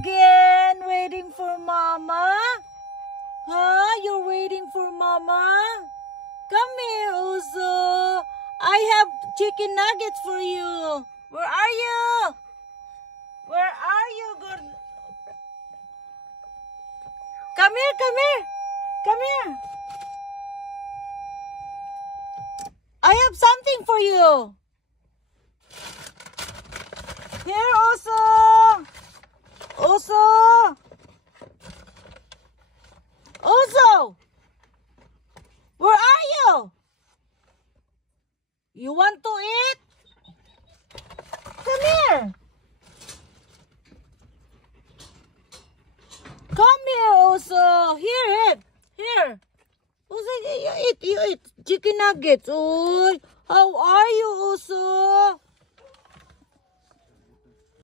again? Waiting for Mama? Huh? You're waiting for Mama? Come here, Oso. I have chicken nuggets for you. Where are you? Where are you, good? Come here, come here. Come here. I have something for you. Here, Oso. Oso. Oso. Where are you? You want to eat? Come here. Come here, Oso. Here, eat. Here. Oso, you eat chicken nuggets. Oh, how are you, Oso?